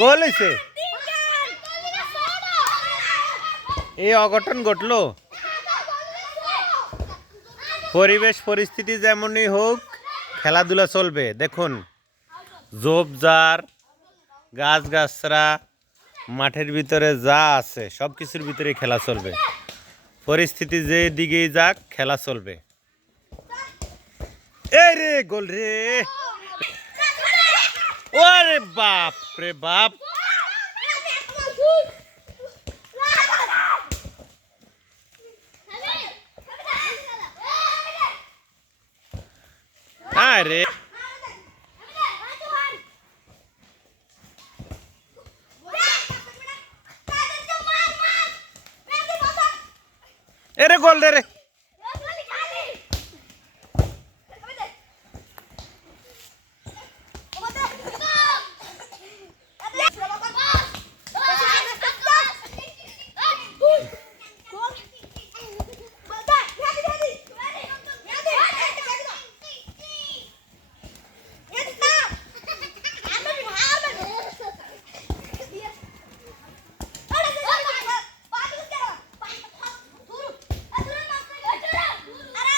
গোল হয়েছে। এই অঘটন ঘটলো। পরিবেশ পরিস্থিতি যেমনই হোক, খেলাধুলা চলবে। দেখুন, ঝোপঝাড়, গাছগাছরা, মাঠের ভিতরে যা আছে সব কিছুর ভিতরে খেলা চলবে। পরিস্থিতি যে দিকেই যাক, খেলা চলবে। এই রে গোল রে, ওরে বাপ রে বাপ। আরে এরে গোল রে রে।